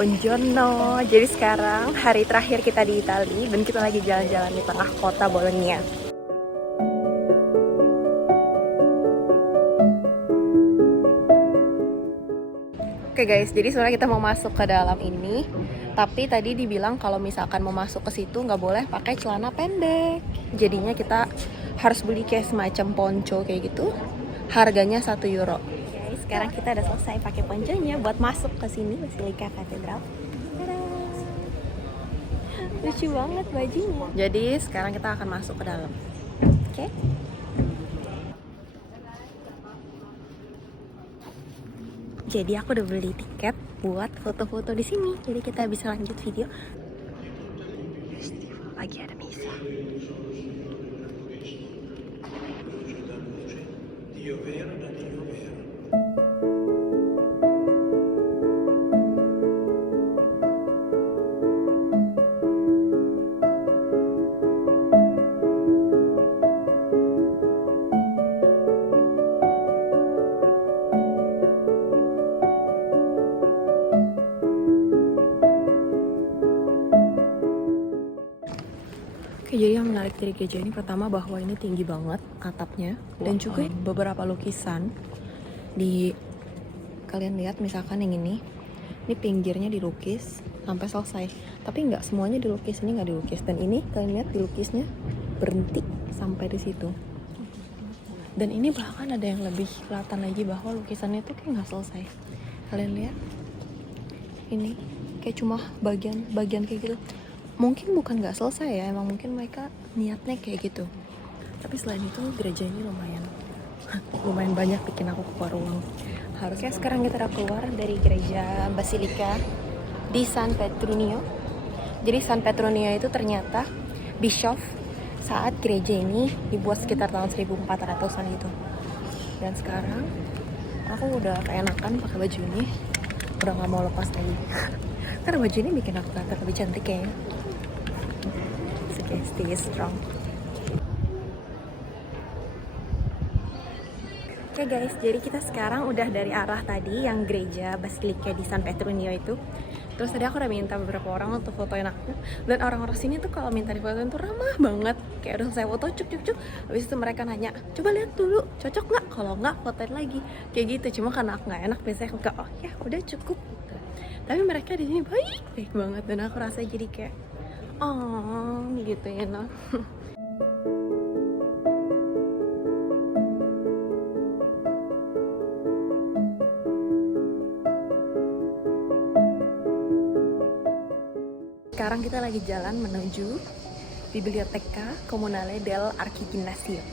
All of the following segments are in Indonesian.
Buongiorno. Jadi sekarang hari terakhir kita di Italia dan kita lagi jalan-jalan di tengah kota Bologna. Oke guys, jadi sebenarnya kita mau masuk ke dalam ini, tapi tadi dibilang kalau misalkan mau masuk ke situ nggak boleh pakai celana pendek. Jadinya kita harus beli kayak semacam ponco kayak gitu. Harganya 1 euro. Oke, sekarang kita udah selesai pakai ponconya buat masuk ke sini Basilika Katedral. Lucu banget bajunya. Jadi sekarang kita akan masuk ke dalam. Oke. Jadi aku udah beli tiket buat foto-foto di sini. Jadi kita bisa lanjut video. Lagi ada misa. Oke, jadi yang menarik dari gereja ini pertama bahwa ini tinggi banget atapnya dan juga beberapa lukisan di kalian lihat misalkan yang ini pinggirnya dilukis sampai selesai, tapi nggak semuanya dilukis, ini nggak dilukis, dan ini kalian lihat dilukisnya berhenti sampai di situ. Dan ini bahkan ada yang lebih kelihatan lagi bahwa lukisannya itu kayak nggak selesai. Kalian lihat ini kayak cuma bagian kayak gitu. Mungkin bukan nggak selesai ya, emang mungkin mereka niatnya kayak gitu. Tapi selain itu gereja ini lumayan banyak bikin aku keluar ruang. Harusnya sekarang kita udah keluar dari gereja Basilika di San Petronio. Jadi San Petronio itu ternyata bishop saat gereja ini dibuat sekitar tahun 1400-an gitu. Dan sekarang aku udah keenakan pakai baju ini, udah nggak mau lepas lagi. Karena baju ini bikin aku kelihatan lebih cantik kayaknya. Stay strong. Oke guys, jadi kita sekarang udah dari arah tadi yang gereja Basilika di San Petronio itu. Terus tadi aku udah minta beberapa orang untuk fotoin aku, dan orang-orang sini tuh kalau minta difotoin tuh ramah banget. Kayak udah selesai foto cuk. Habis itu mereka nanya, coba lihat dulu cocok nggak, kalau nggak fotoin lagi kayak gitu. Cuma karena aku nggak enak, biasanya aku kayak oh ya udah cukup. Tapi mereka di sini baik banget, dan aku rasa jadi kayak oh gitu ya no. Sekarang kita lagi jalan menuju Biblioteca Comunale dell'Archiginnasio.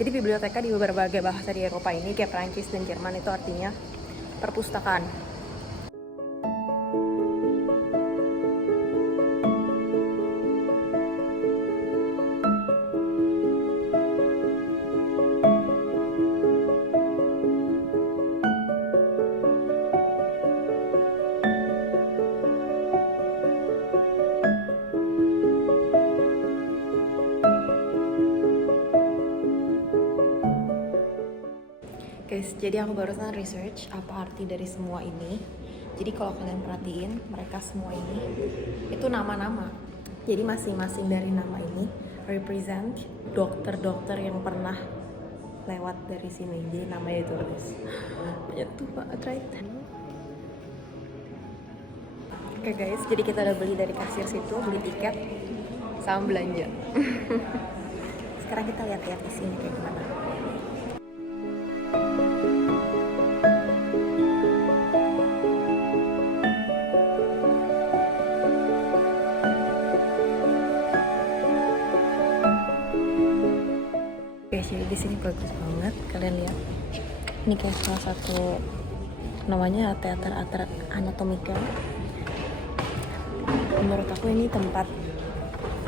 Jadi biblioteka di berbagai bahasa di Eropa ini kayak Prancis dan Jerman itu artinya perpustakaan. Guys, jadi aku barusan research apa arti dari semua ini. Jadi kalau kalian perhatiin, mereka semua ini itu nama-nama. Jadi masing-masing dari nama ini represent dokter-dokter yang pernah lewat dari sini. Jadi namanya ditulis. Menyentuh banget, right? Oke guys, jadi kita udah beli dari kasir situ, beli tiket sama belanja. Sekarang kita lihat-lihat di sini kayak gimana. Jadi di sini bagus banget, kalian lihat. Ini kayak salah satu namanya teater anatomika. Menurut aku ini tempat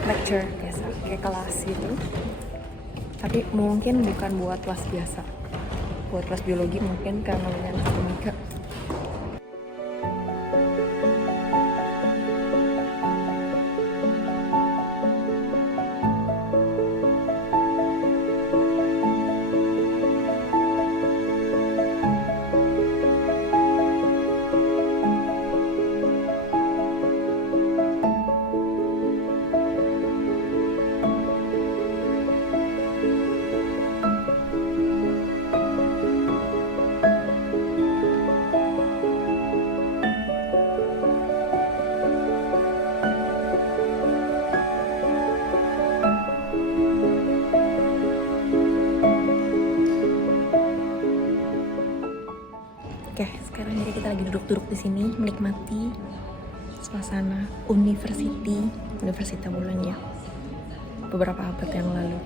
lecture kayak kelas gitu. Tapi mungkin bukan buat kelas biasa. Buat kelas biologi mungkin karena namanya anatomika. duduk di sini menikmati suasana Universitas Bolonya beberapa abad yang lalu.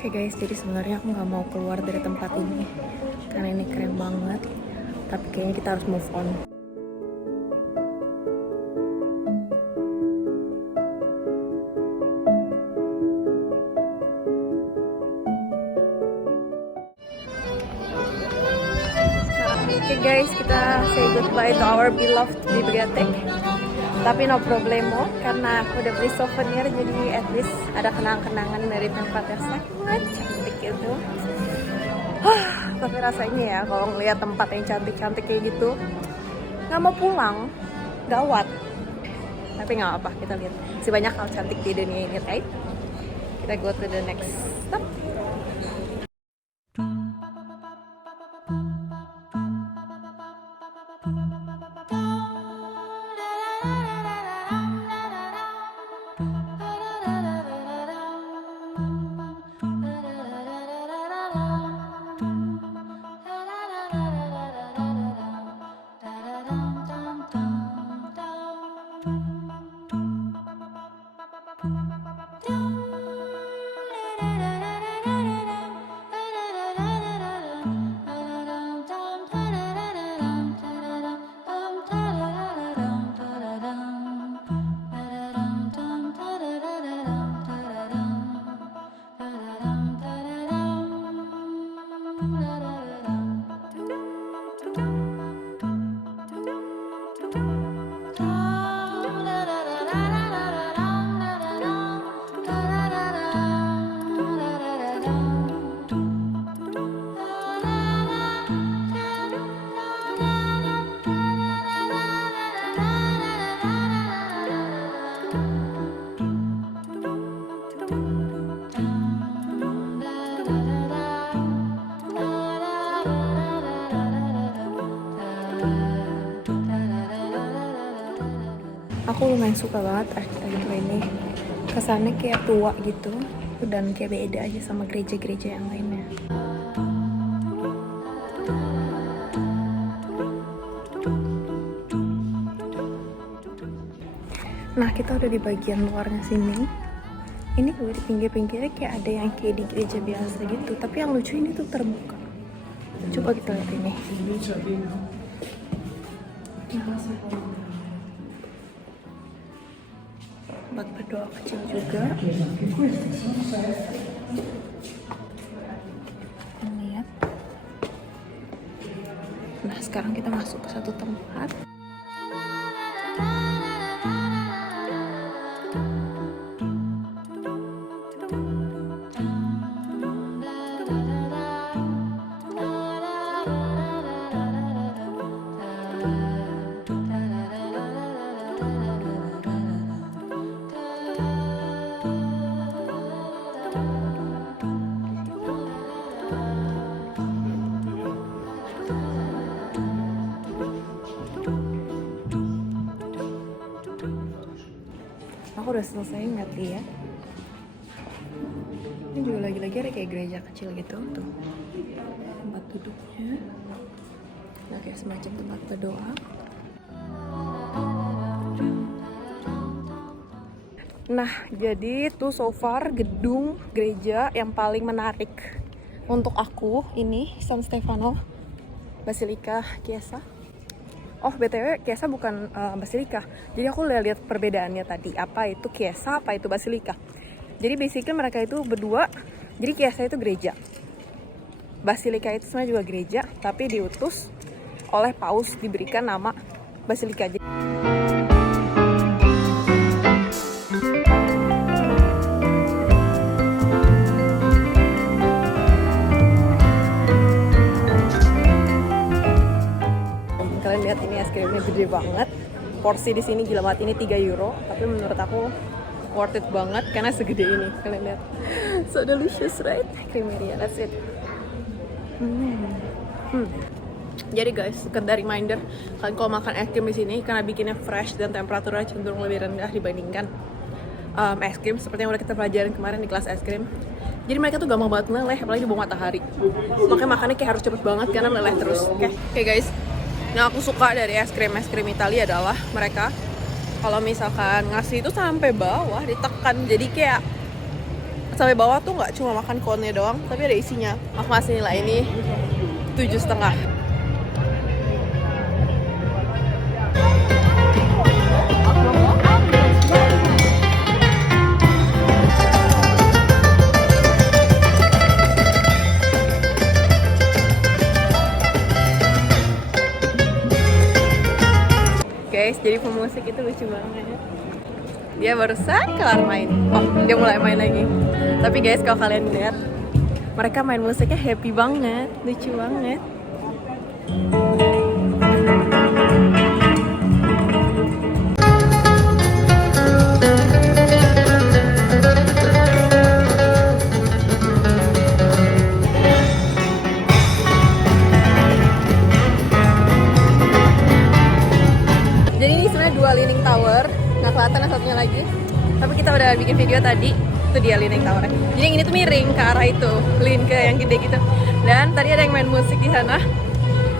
Oke guys, jadi sebenarnya aku nggak mau keluar dari tempat ini karena ini keren banget. Tapi kayaknya kita harus move on. Oke guys, kita say goodbye to our beloved bibliotek. Tapi no problemo, karena aku udah beli souvenir, jadi at least ada kenang-kenangan dari tempat yang sangat cantik itu. Tapi rasanya ya, kalau ngeliat tempat yang cantik-cantik kayak gitu, nggak mau pulang, gawat. Tapi nggak apa, kita lihat. Masih banyak hal cantik di dunia ini, right? Kita go to the next stop. Aku lumayan suka banget arsitektur ini. Kesannya kayak tua gitu dan kayak beda aja sama gereja-gereja yang lainnya. Nah, kita udah di bagian luarnya sini. Ini gue di pinggir-pinggirnya kayak ada yang kayak di gereja biasa gitu, tapi yang lucu ini tuh terbuka. Coba kita lihat ini. Tempat berdoa kecil juga. Lihat. Nah, sekarang kita masuk ke satu tempat. Aku udah selesai ngeliat lihat. Ini juga lagi-lagi ada kayak gereja kecil gitu tuh. Tempat duduknya. Nah, kayak semacam tempat berdoa. Nah, jadi itu so far gedung gereja yang paling menarik untuk aku ini San Stefano Basilica Chiesa. Oh, BTW Chiesa bukan Basilica. Jadi aku lihat perbedaannya tadi. Apa itu Chiesa, apa itu Basilica. Jadi basically mereka itu berdua. Jadi Chiesa itu gereja. Basilica itu sebenarnya juga gereja, tapi diutus oleh Paus diberikan nama Basilica. Kalian lihat ini es krimnya gede banget. Porsi di sini gila banget, ini 3 euro, tapi menurut aku worth it banget karena segede ini. Kalian lihat. So delicious, right? Creameria, that's it. Jadi guys, sekedar reminder, kalian kalau makan es krim di sini karena bikinnya fresh dan temperaturnya cenderung lebih rendah dibandingkan es krim seperti yang udah kita pelajarin kemarin di kelas es krim. Jadi mereka tuh gampang banget meleleh, apalagi di bawah matahari. Makanya makannya kayak harus cepet banget karena meleleh terus. Oke guys, yang aku suka dari es krim Italia adalah mereka kalau misalkan ngasih itu sampai bawah ditekan, jadi kayak sampai bawah tuh nggak cuma makan cone-nya doang, tapi ada isinya. Aku ngasih nilai ini 7,5. Guys, jadi pemusik itu lucu banget. Dia barusan kelar main. Oh, dia mulai main lagi. Tapi guys, kalau kalian lihat, mereka main musiknya happy banget, lucu banget. Jadi ini sebenarnya 2 Leaning Tower, nggak kelihatan yang satunya lagi. Tapi kita udah bikin video tadi, itu dia Leaning Tower. Jadi yang ini tuh miring ke arah itu, lean ke yang gede gitu. Dan tadi ada yang main musik di sana.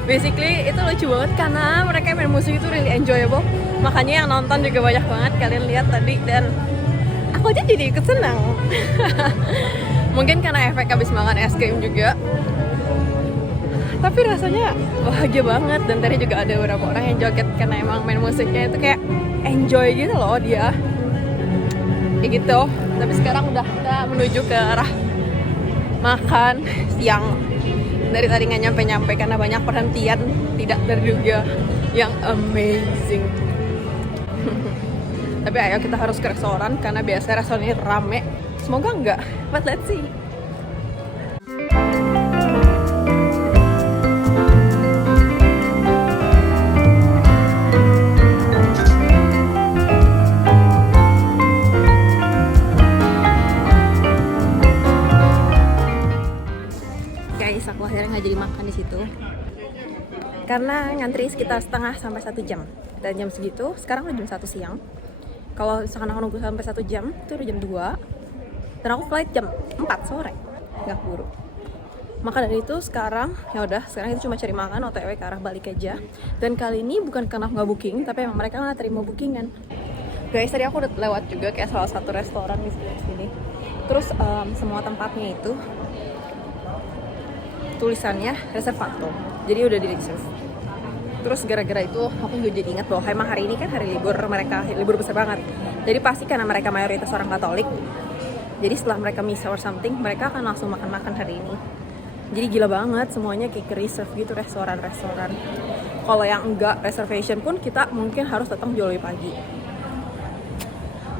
Basically itu lucu banget karena mereka yang main musik itu really enjoyable. Makanya yang nonton juga banyak banget, kalian lihat tadi. Dan aku aja jadi ikut senang. Mungkin karena efek habis makan es krim juga. Tapi rasanya bahagia banget. Dan tadi juga ada beberapa orang yang joget karena emang main musiknya itu kayak enjoy gitu loh dia. Kayak gitu. Tapi sekarang udah kita menuju ke arah makan siang. Dari tadi nggak nyampe-nyampe karena banyak perhentian tidak terduga yang amazing. Tapi ayo kita harus ke restoran karena biasa restoran ini rame. Semoga enggak, but let's see. Guys, aku akhirnya nggak jadi makan di situ karena ngantri sekitar setengah sampai 1 jam. Dan jam segitu, sekarang udah jam 1 siang. Kalau misalkan aku nunggu sampai 1 jam, itu udah jam 2. Dan aku flight jam 4 sore, nggak keburu. Maka dari itu sekarang, ya udah, sekarang kita cuma cari makan OTW ke arah balik aja. Dan kali ini bukan karena aku nggak booking, tapi emang mereka nggak terima bookingan. Guys, tadi aku udah lewat juga kayak salah satu restoran di sini. Terus semua tempatnya itu tulisannya reservato, jadi udah di reserve. Terus gara-gara itu aku juga jadi ingat bahwa emang hari ini kan hari libur mereka, libur besar banget. Jadi pasti karena mereka mayoritas orang Katolik, jadi setelah mereka misa or something, mereka akan langsung makan-makan hari ini. Jadi gila banget, semuanya kayak ke reserve gitu, restoran-restoran. Kalau yang enggak reservation pun kita mungkin harus datang jauh lebih pagi.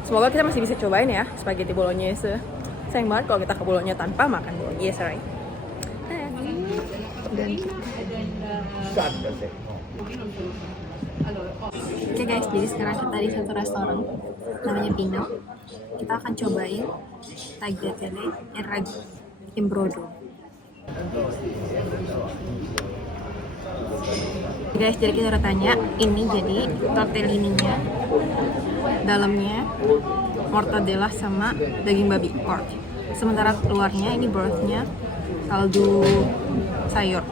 Semoga kita masih bisa cobain ya spaghetti bolognese. Sayang banget kalau kita ke Bologna tanpa makan bolognese, right? Dan oke guys, jadi sekarang kita di satu restoran namanya Pino. Kita akan cobain tagliatelle e ragu in brodo. Guys, jadi kita udah tanya, ini jadi tortellini-nya, dalamnya mortadella sama daging babi pork. Sementara luarnya ini brothnya kaldu sayur,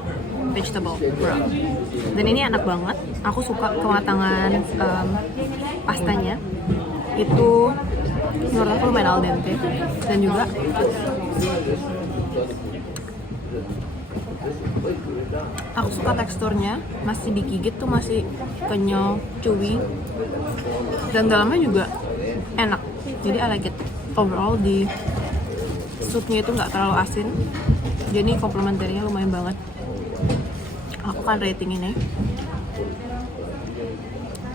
vegetable broth. Dan ini enak banget. Aku suka kematangan pastanya. Itu menurut aku lumayan al dente. Dan juga aku suka teksturnya, masih digigit tuh masih kenyal, chewy. Dan dalamnya juga enak. Jadi I like it. Overall di supnya itu nggak terlalu asin. Jadi komplementernya lumayan banget. Aku kan rating ini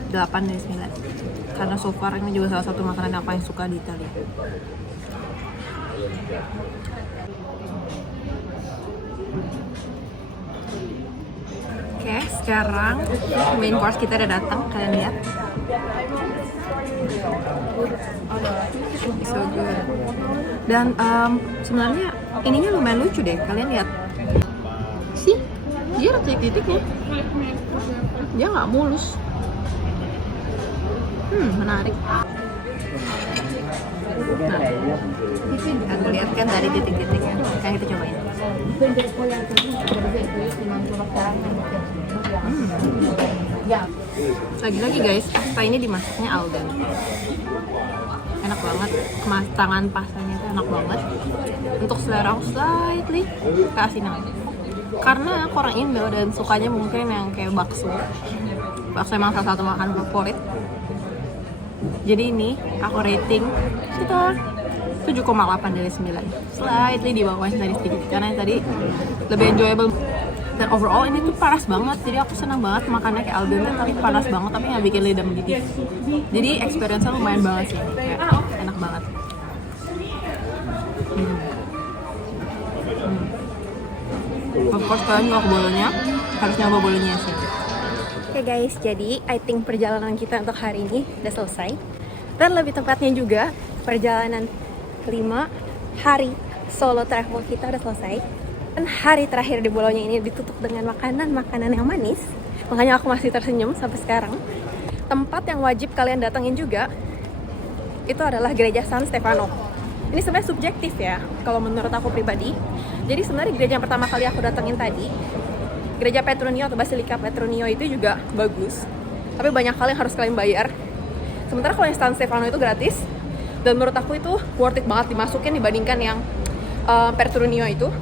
8 dari 9. Karena so far ini juga salah satu makanan yang paling suka di Italia. Oke, sekarang main course kita udah datang, kalian lihat. So good. Dan sebenarnya ininya lumayan lucu deh, kalian lihat. Sih, dia ada titik-titiknya. Dia nggak mulus. Menarik. Aku lihat kan tadi titik-titiknya, sekarang kita cobain. Lagi-lagi guys, pasta ini dimasaknya al dente. Enak banget, kemasangan pastanya itu enak banget. Untuk selera aku slightly keasinan. Karena aku orang Indo dan sukanya mungkin yang kayak bakso. Bakso emang salah satu makanan favorit. Jadi ini aku rating sekitar 7,8 dari 9. Slightly di bawahnya tadi sedikit karena yang tadi lebih enjoyable. Dan overall ini tuh panas banget, jadi aku senang banget makannya kayak al dente tapi panas banget tapi nggak bikin lidah mendidih. Jadi experience-nya lumayan banget sih, kayak enak banget. Of course kalian nyoba bolonya, harus nyoba bolonya sih. Oke guys, jadi I think perjalanan kita untuk hari ini udah selesai. Dan lebih tepatnya juga perjalanan kelima hari solo travel kita udah selesai. Dan hari terakhir di Bolonya ini ditutup dengan makanan-makanan yang manis. Makanya aku masih tersenyum sampai sekarang. Tempat yang wajib kalian datengin juga itu adalah Gereja San Stefano. Ini sebenarnya subjektif ya, kalau menurut aku pribadi. Jadi sebenarnya gereja yang pertama kali aku datengin tadi, Gereja Petronio atau Basilika Petronio itu juga bagus. Tapi banyak hal yang harus kalian bayar. Sementara kalau yang San Stefano itu gratis. Dan menurut aku itu worth it banget dimasukin dibandingkan yang Petronio itu.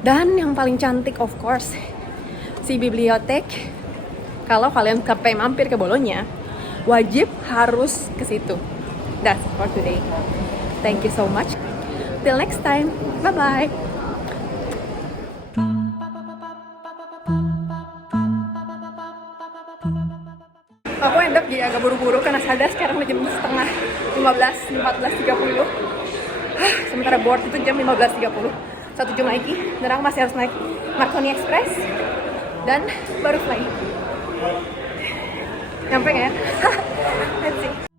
Dan yang paling cantik of course si bibliotek. Kalau kalian sampai mampir ke Bolonya, wajib harus ke situ. That's for today. Thank you so much. Till next time. Bye bye. Aku end up jadi agak buru-buru karena sadar sekarang udah jam setengah 14.30. Sementara board itu jam 15.30. 1 jam lagi, dan aku masih harus naik Marconi Express dan baru fly. Nyampe nggak ya? Let's see.